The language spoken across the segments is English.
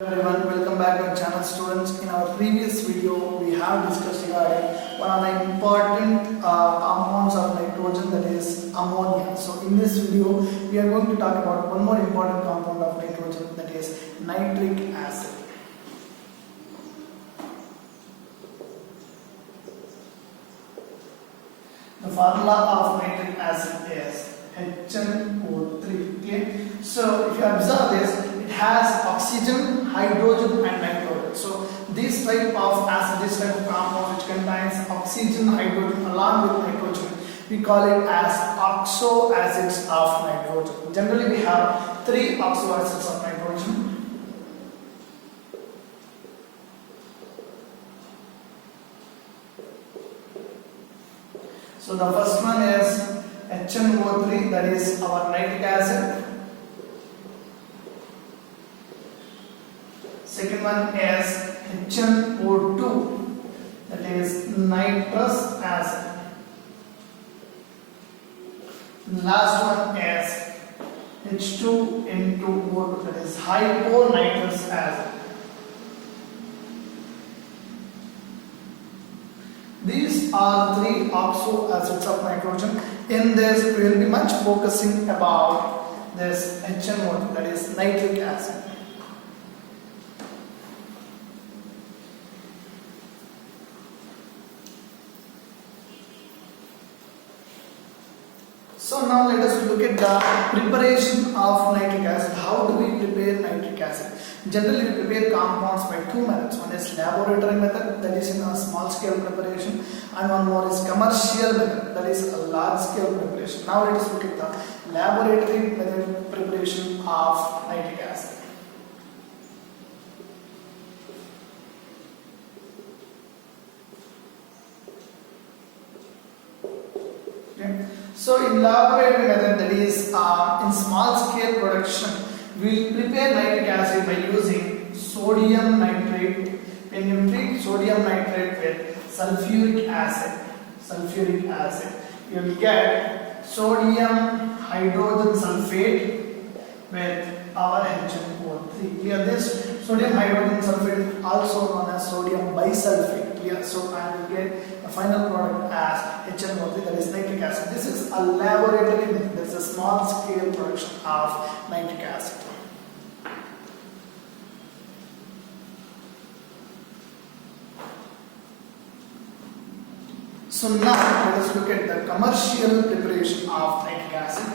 Everyone, welcome back to our channel students. In our previous video we have discussed regarding one of the important compounds of nitrogen, that is ammonia. So in this video we are going to talk about one more important compound of nitrogen, that is nitric acid. The formula of nitric acid is HNO3. Okay? So if you observe this, it has oxygen, hydrogen and nitrogen. So this type of acid, this type of compound which contains oxygen, hydrogen along with nitrogen, we call it as oxo acids of nitrogen. Generally we have three oxo acids of nitrogen. So the first one is HNO3, that is our nitric acid. Second one is HNO2, that is nitrous acid. Last one is H2N2O2, that is hyponitrous acid. These are three oxo acids of nitrogen. In this we will be much focusing about this HNO2, that is nitric acid. So now let us look at the preparation of nitric acid. How do we prepare nitric acid? Generally we prepare compounds by two methods. One is laboratory method, that is in a small scale preparation, and one more is commercial method, that is a large scale preparation. Now let us look at the laboratory method preparation of nitric acid. Okay. So in laboratory method, that is in small scale production, we will prepare nitric acid by using sodium nitrate. When you treat sodium nitrate with sulfuric acid, you will get sodium hydrogen sulfate with our HNO3. Clear? This sodium hydrogen sulfate also known as sodium bisulfate. Clear? So I will get the final product as HNO3, that is nitric acid. This is a laboratory method. There is a small scale production of nitric acid. So now let us look at the commercial preparation of nitric acid.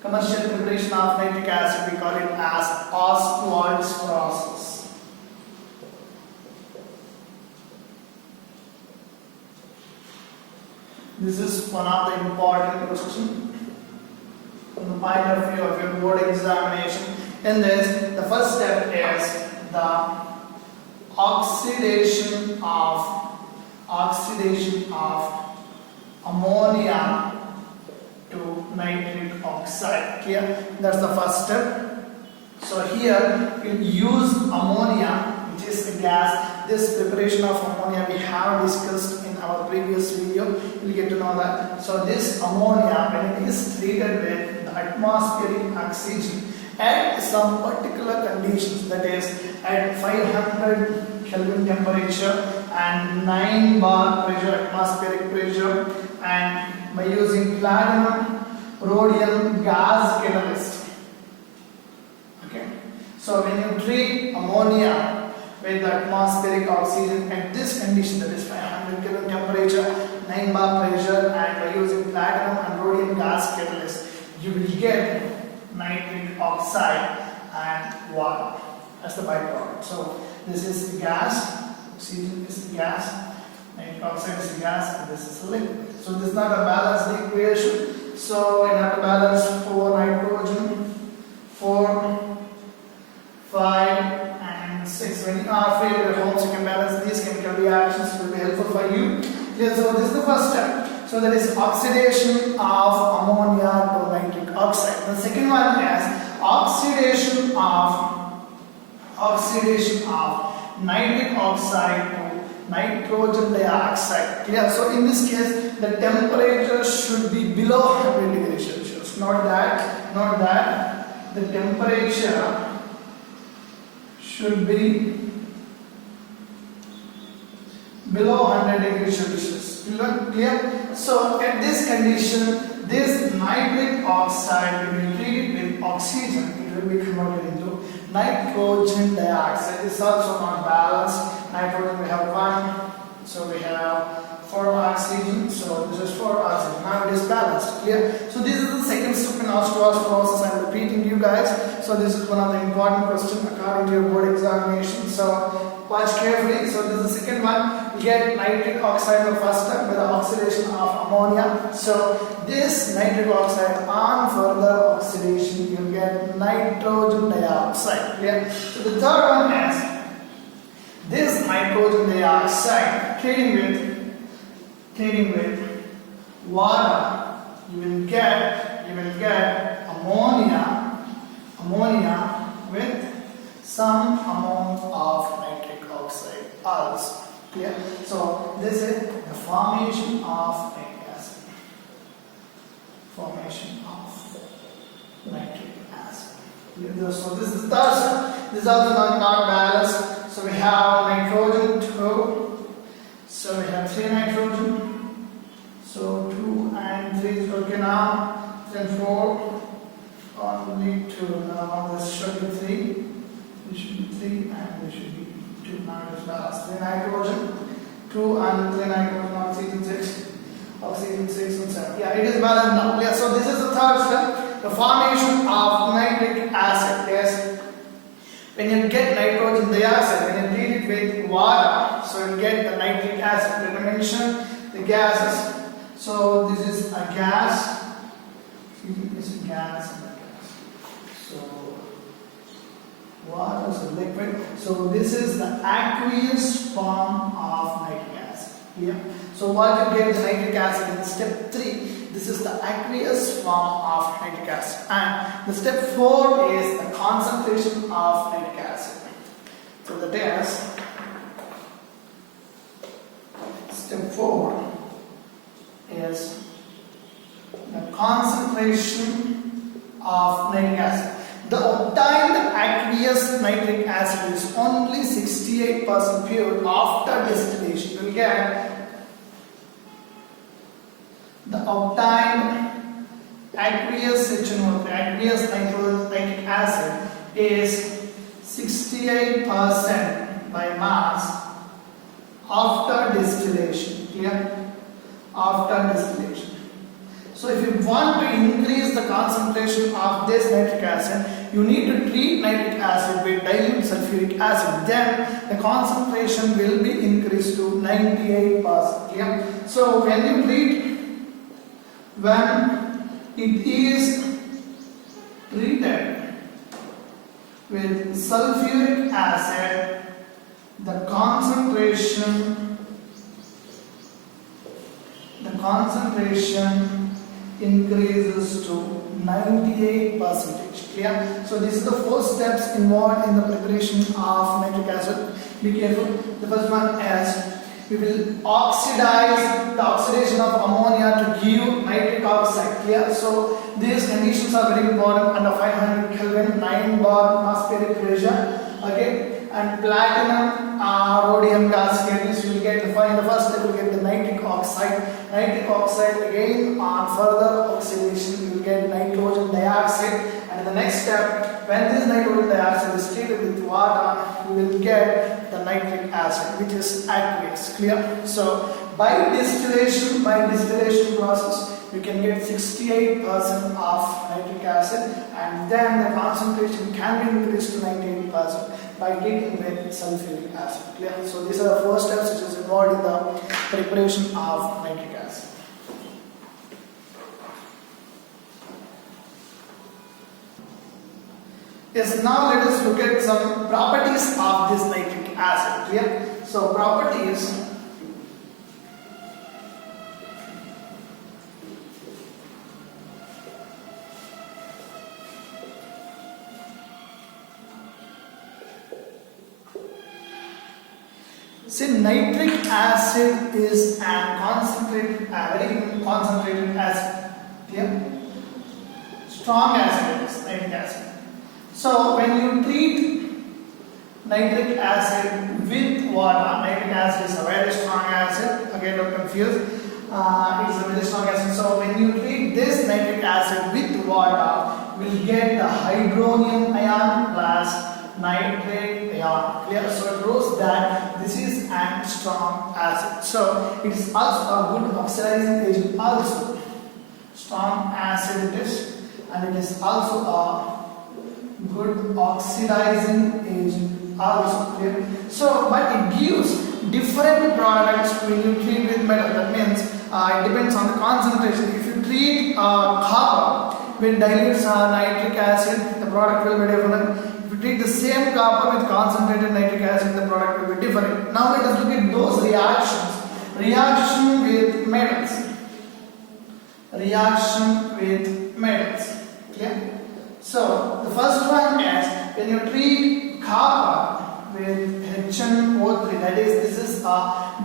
Commercial preparation of nitric acid, we call it as Oswald's process. This is one of the important questions from the point of view of your board examination. In this, the first step is the oxidation of ammonia to nitric oxide. Clear? That's the first step. So here we use ammonia, which is a gas. This preparation of ammonia we have discussed in our previous video. You will get to know that. So this ammonia, when it is treated with the atmospheric oxygen at some particular conditions, that is at 500 Kelvin temperature and 9 bar pressure, atmospheric pressure, and by using platinum rhodium gas catalyst. Okay. So when you treat ammonia with the atmospheric oxygen at this condition, that is 500 Kelvin temperature, 9 bar pressure, and by using platinum and rhodium gas catalyst, you will get nitric oxide and water as the byproduct. So this is the gas, oxygen is the gas, nitric oxide is the gas, and this is a liquid. So this is not a balanced equation. So you have to balance 4 nitrogen, 4, 5 and 6. When you are failed at home, so you can balance these chemical reactions. It will be helpful for you. Yeah, so this is the first step. So that is oxidation of ammonia to nitric oxide. The second one is oxidation of nitric oxide to nitrogen dioxide. Clear? So in this case, the temperature should be below 100 degrees Celsius. Not that note that the temperature should be below 100 degrees Celsius. Clear? So at this condition, this nitric oxide, when you treat it with oxygen, it will be converted into nitrogen dioxide. This is also not balanced. Nitrogen we have 1, so we have 4 oxygen, so this is 4 oxygen. Now it is balanced. Clear? So this is the second step in Oswald process. I am repeating you guys. So this is one of the important questions according to your board examination. So watch carefully. So this is the second one. You get nitric oxide the first step with the oxidation of ammonia. So this nitric oxide on further oxidation you get nitrogen dioxide. Clear? So the third one is this nitrogen dioxide treating with water, you will get ammonia with some amount of nitric oxide also. Clear? So this is the formation of nitric acid. Formation of nitric acid. So this is the third step. This is also not balanced. So we have nitrogen 2. So we have 3 nitrogen. So 2 and 3 is okay now. Then 4. Only 2. Now this should be 3. This should be 3 and this should be 2. Now it is balanced. 3 nitrogen. 2 and 3 nitrogen. Oxygen 6. Oxygen 6 and 7. Yeah, it is balanced now. Yeah, so this is the third step. The formation of nitric acid. Yes. When you get nitrogen dioxide, when you treat it with water, so you get the nitric acid. Let me mention the gases. So this is a gas. This is gas and a gas. So water is a liquid. So this is the aqueous form of nitric acid. Yeah. So what you get is nitric acid in step 3. This is the aqueous form of nitric acid. And the step 4 is the concentration of nitric acid. So that is step 4 is the concentration of nitric acid. The obtained aqueous nitric acid is only 68% pure after distillation. You will get the obtained aqueous aqueous nitric acid is 68% by mass after distillation. Clear? After distillation. So if you want to increase the concentration of this nitric acid, you need to treat nitric acid with dilute sulfuric acid. Then the concentration will be increased to 98%. Clear? So when you treat, when it is treated with sulfuric acid, the concentration increases to 98%. Clear? So these are the 4 steps involved in the preparation of nitric acid. Be careful. The first one is we will oxidize the oxidation of ammonia to give nitric oxide. Clear? So these conditions are very important. Under 500 Kelvin, 9 bar atmospheric pressure. Okay. And platinum rhodium gas catalyst, you will get in the first step, you will get the nitric oxide. Nitric oxide again on further oxidation, you will get nitrogen dioxide. And in the next step, when this nitrogen dioxide is treated with water, you will get the nitric acid, which is aqueous. Clear? So by distillation process, you can get 68% of nitric acid, and then the concentration can be increased to 98% by treating with sulfuric acid. Clear? So these are the 4 steps which is involved in the preparation of nitric acid. Yes, now let us look at some properties of this nitric acid. Clear? So properties. See, nitric acid is a very concentrated acid. Clear? Strong acid. nitric acid with water. Nitric acid is a very strong acid. Again, don't confuse. It's a very strong acid. So when you treat this nitric acid with water, we'll get the hydronium ion plus nitrate ion. Clear? So it proves that this is a strong acid. So it is also a good oxidizing agent also. Strong acid it is, and it is also a good oxidizing agent also. Clear? So but it gives different products when you treat with metal. That means it depends on the concentration. If you treat copper with dilute nitric acid, the product will be different. If you treat the same copper with concentrated nitric acid, the product will be different. Now let us look at those reactions. Reaction with metals. Reaction with metals. Okay? So the first one is when you treat copper with HNO3, that is, this is a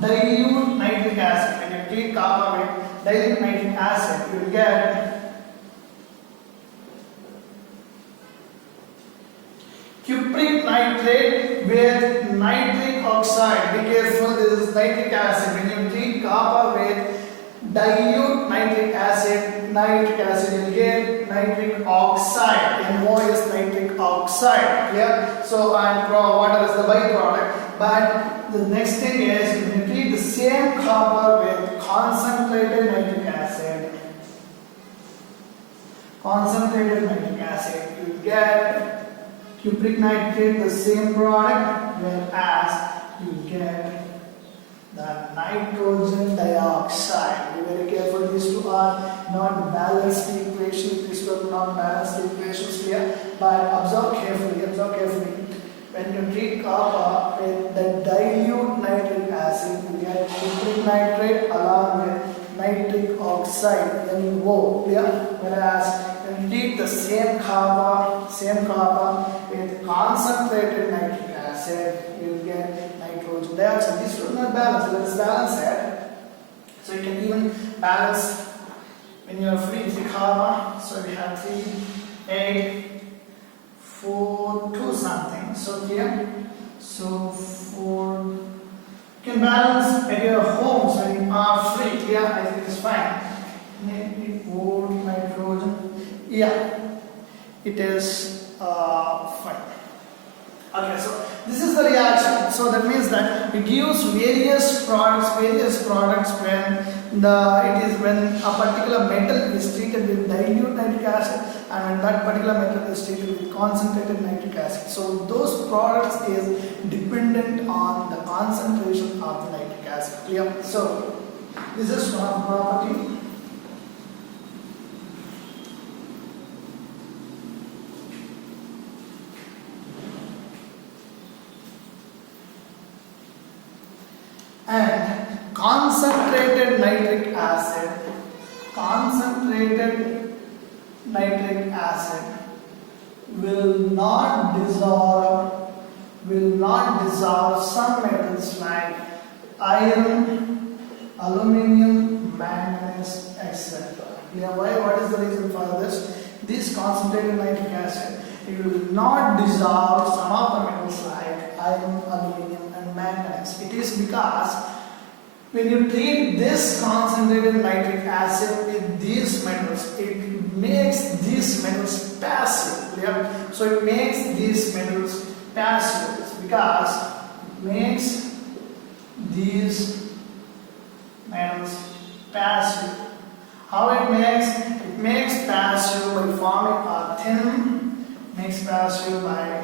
dilute nitric acid. When you treat copper with dilute nitric acid, you will get cupric nitrate with nitric oxide. Be careful, this is nitric acid. When you treat copper with dilute nitric acid, you will get nitric oxide. NO is nitric oxide. Yeah. So and water is the byproduct. But the next thing is when you treat the same copper with concentrated nitric acid, you will get cupric nitrate, the same product, whereas you get the nitrogen dioxide. Be very careful, these two are not balanced equations. These two are not balanced equations here. But observe carefully. When you treat copper with the dilute nitric acid, you get cupric nitrate along with nitric oxide, NO. Whereas when you treat the same copper with concentrated nitric acid, you will get nitrogen dioxide. These two are not balanced. Let's balance it. So you can even balance when you have 3 copper. So we have 3, 8, 4, 2 something. So here, so 4. You can balance at your home. So you are free. Here, I think it's fine. Nitrogen. Yeah, it is fine. Okay, so this is the reaction. So that means that it gives various products when a particular metal is treated with dilute nitric acid and when that particular metal is treated with concentrated nitric acid. So those products is dependent on the concentration of the nitric acid. Clear? So this is one property. And concentrated nitric acid will not dissolve some metals like iron, aluminium, manganese, etc. Yeah, why? What is the reason for this? This concentrated nitric acid, it will not dissolve some of the metals like iron, aluminium, and manganese. It is because when you treat this concentrated nitric acid with these metals, it makes these metals passive. Yeah? So it makes these metals passive because it makes these metals passive. How it makes? It makes passive by forming a thin, makes passive by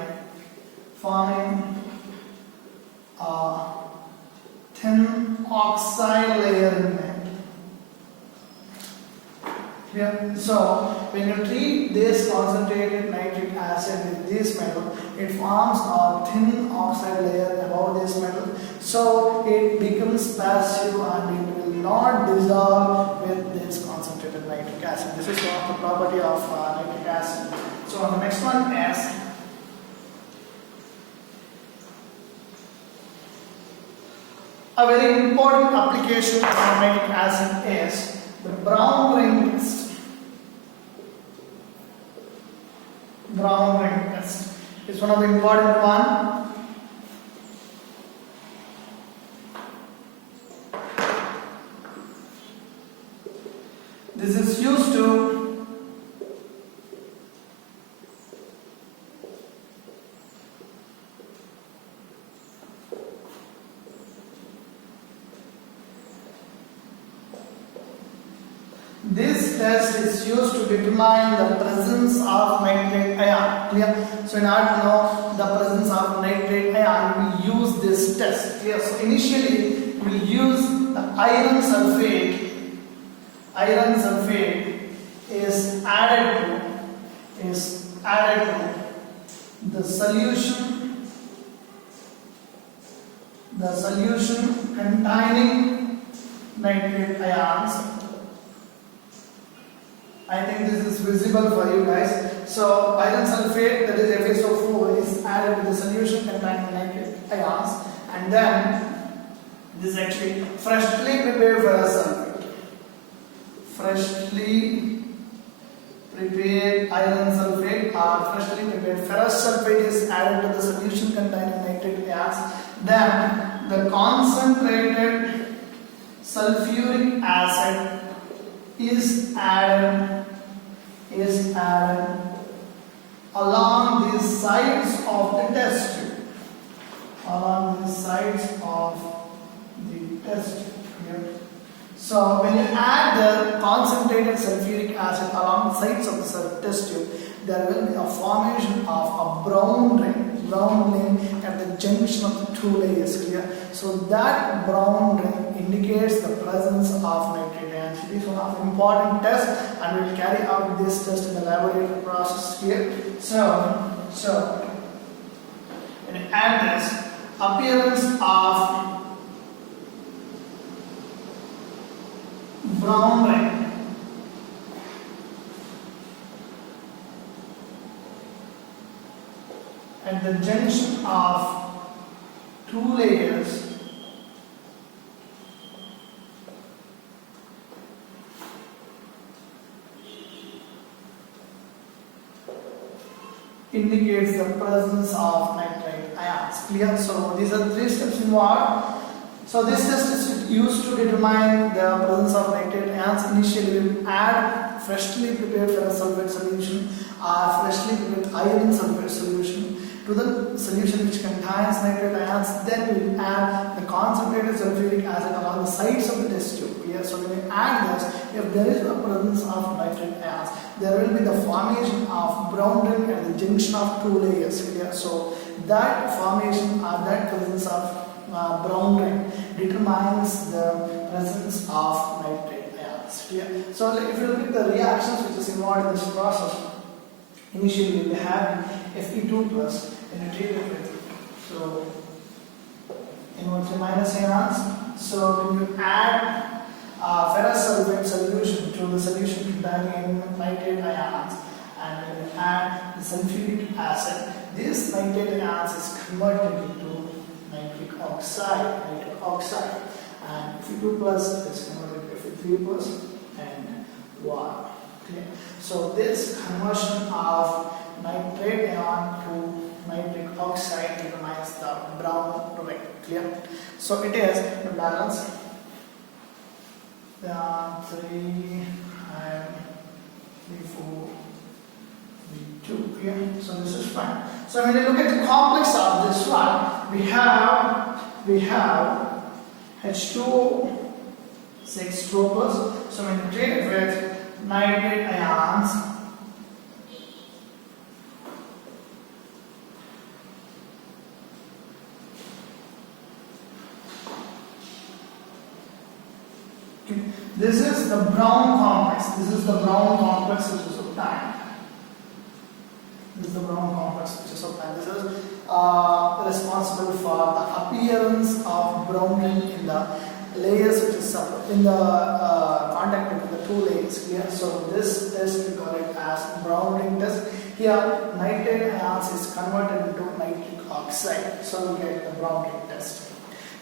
forming a thin oxide layer in it. Yeah. So when you treat this concentrated nitric acid with this metal, it forms a thin oxide layer above this metal. So it becomes passive and it will not dissolve with this concentrated nitric acid. This is one of the property of nitric acid. So on the next one is a very important application of nitric acid is the brown ring test. Brown ring test is one of the important one. test is used to determine the presence of nitrate ion. Clear? So in order to know the presence of nitrate ion, we use this test. Clear? So initially we will use the iron sulfate. Iron sulfate is added to the solution containing nitrate ions. I think this is visible for you guys. So iron sulfate, that is FeSO4, is added to the solution containing nitrate ions, and then this is actually freshly prepared ferrous sulfate. Freshly prepared iron sulfate or freshly prepared ferrous sulfate is added to the solution containing nitrate ions. Then the concentrated sulfuric acid is added along the sides of the test tube. Along the sides of the test tube. So when you add the concentrated sulfuric acid along the sides of the test tube, there will be a formation of a brown ring at the junction of the two layers. Clear? So that brown ring indicates the presence of nitrate ions. It is one of the important tests, and we will carry out this test in the laboratory process here. So when you add this, appearance of brown ring at the junction of two layers indicates the presence of nitrate ions. Clear? So these are three steps involved. So this test is used to determine the presence of nitrate ions. Initially we will add freshly prepared ferrous sulfate solution or freshly prepared iron sulfate solution to the solution which contains nitrate ions. Then we will add the concentrated sulfuric acid along the sides of the test tube. Clear? So when we add this, if there is a presence of nitrate ions, there will be the formation of brown ring at the junction of two layers. Clear? So that formation or that presence of brown ring determines the presence of nitrate ions. Clear? So if you look at the reactions which is involved in this process, initially we have Fe2 plus and you treat it with inverse minus ions. So when you add ferrous sulfate solution to the solution containing nitrate ions, and when you add the sulfuric acid, this nitrate ions is converted into nitric oxide, and Fe2 plus is converted to Fe3 plus and water. Okay. So this conversion of nitrate ion to nitric oxide determines the brown ring. Clear? So it is the balance 3 and 4 2. Clear? So this is fine. So when you look at the complex of this one, we have H2O 6 plus. So when you treat it with nitrate ions, this is the brown complex. This is the brown complex which is obtained. This is responsible for the appearance of brown ring in the layers which is in the contact between the two layers. Clear? So this test we call it as brown ring test. Here nitrate ions is converted into nitric oxide. So we get the brown ring test.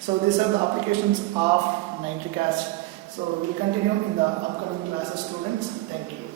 So these are the applications of nitric acid. So we will continue in the upcoming classes, students. Thank you.